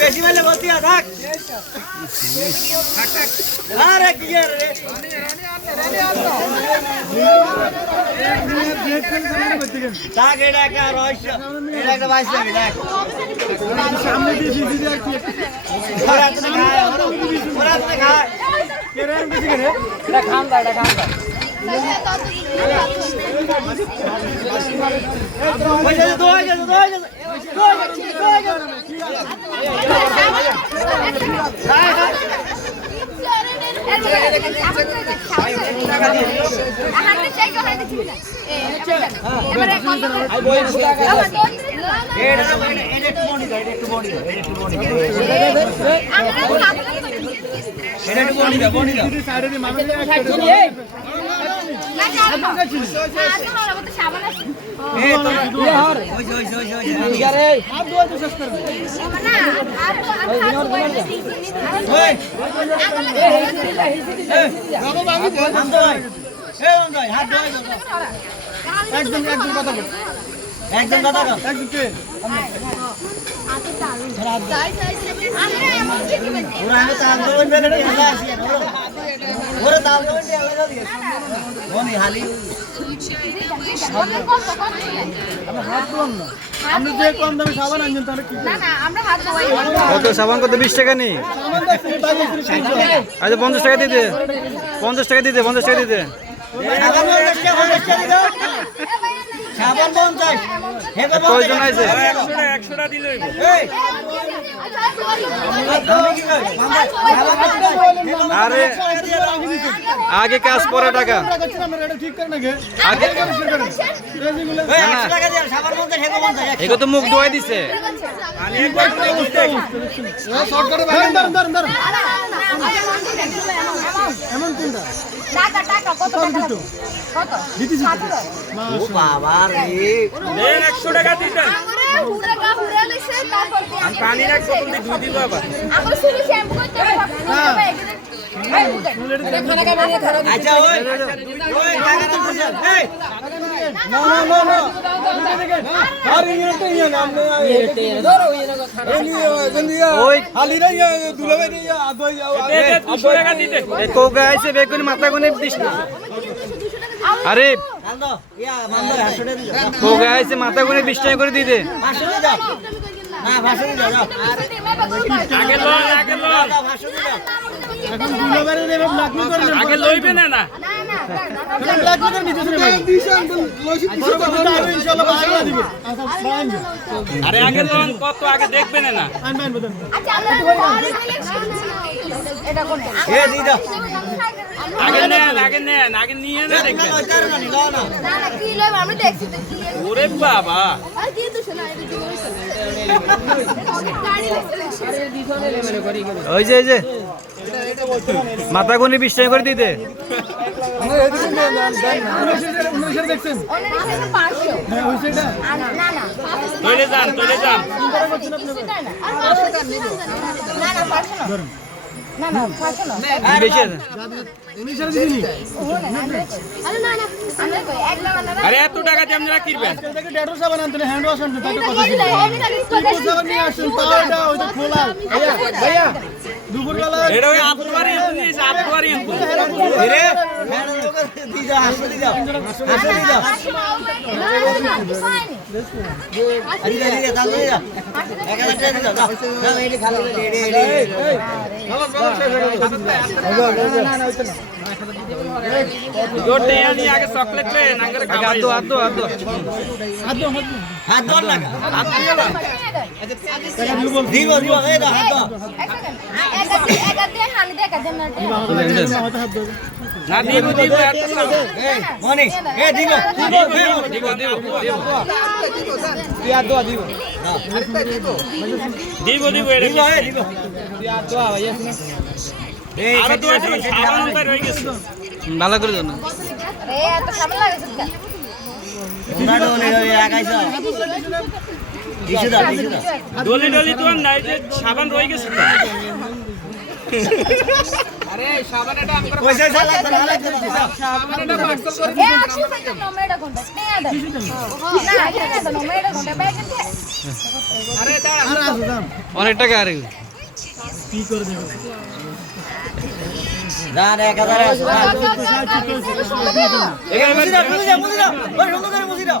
বেশি মেলে বলতি থাক আরে কি রে থাক এটা একটা রহস্য এটা একটা বাইশ লাগি দেখ ওরা তো খায় ওরা তো খায় এটা খাম দা এটা খাম দা দোয়া দোয়া দোয়া দোয়া এটা একটু বডি দাও এটা দাও একদম একদম কথা বল একদম কও একদম কে ওরা আমি ধরুন বেলে হেলা আসি ওরা হেলা সাবান কত সাবান কত? বিশ টাকা নেই আচ্ছা পঞ্চাশ টাকা দিতে। পঞ্চাশ টাকা দিতে পঞ্চাশ টাকা দিতে। কয়জন আরে আগে কাজ পরে টাকা। আমরা এটা ঠিক করে নাকি আগে রেজিগুলো এই একশো টাকা দিয়ে সাবান পঞ্চাশ হেবে পঞ্চাশ এগুলো তো মুখ ধোয়াই দিছে শর্টকাটে বাইরে দাঁড়ান দাঁড়ান দাঁড়ান এমন কোনটা টাকা টাকা কত টাকা কত? দিতেছি ও বাবা রে। দেন টাকা দিতেন দুই দিব আবার শুধু শ্যাম্পু করতে হবে ধরো আচ্ছা টাকা তো এই। না না না না আর বেগুনি মাথা গুনে বিশ আরে আন্দো ইয়া মান্দো হাসো দে দিও কোকা আইছে মাথা গুনে বিশ টাকা করে দিতে এখন লইবে না না। আচ্ছা আরে আগে লন কত আগে দেখবে না। আচ্ছা আমরা এটা কোনটা এ দি দাও আগে নেন আগে নেন আগে নিয়ে না দেখবেন। ওরে বাবা। ওই যে মাথা গুনে বিশ করে দিতে। আমরা এদিকে দেন দেন উনিশের দেখছেন অনেক আছে 500 হইছে এটা না না না তৈলে যান তৈলে যান না না 500 না না 500 না বেশি আছে উনিশের দিনি আরে এত টাকা দিয়ে আপনারা কিনবেন ডেটর সাবান আনতে হ্যান্ড ওয়াশ আনতে কথা ডেটর সাবান নিয়ে তাও এটা ওই খোলা ভাইয়া ভাইয়া দুপুরবেলা এটা ওই এত নিয়েছে আত্মবাড়ি রে আগে চকলেট খাবাই আদো আদো আদো হাত ধর না হাত দিয়ে দিব দিব এই হাত দাও না দিব দিব এত না এই মনি এ দিব দিব দিব দিব দিব দিব এটা দিব এ দিব। এই আরও তো আছে সাবান তো রয়ে গেছে। ভালো করে দাও। না ডলি ডলি তো আর নাই যে সাবান রয়ে গেছে আরে এখানে মুজি দাও মুজি দাও মুজি দাও মুজি দাও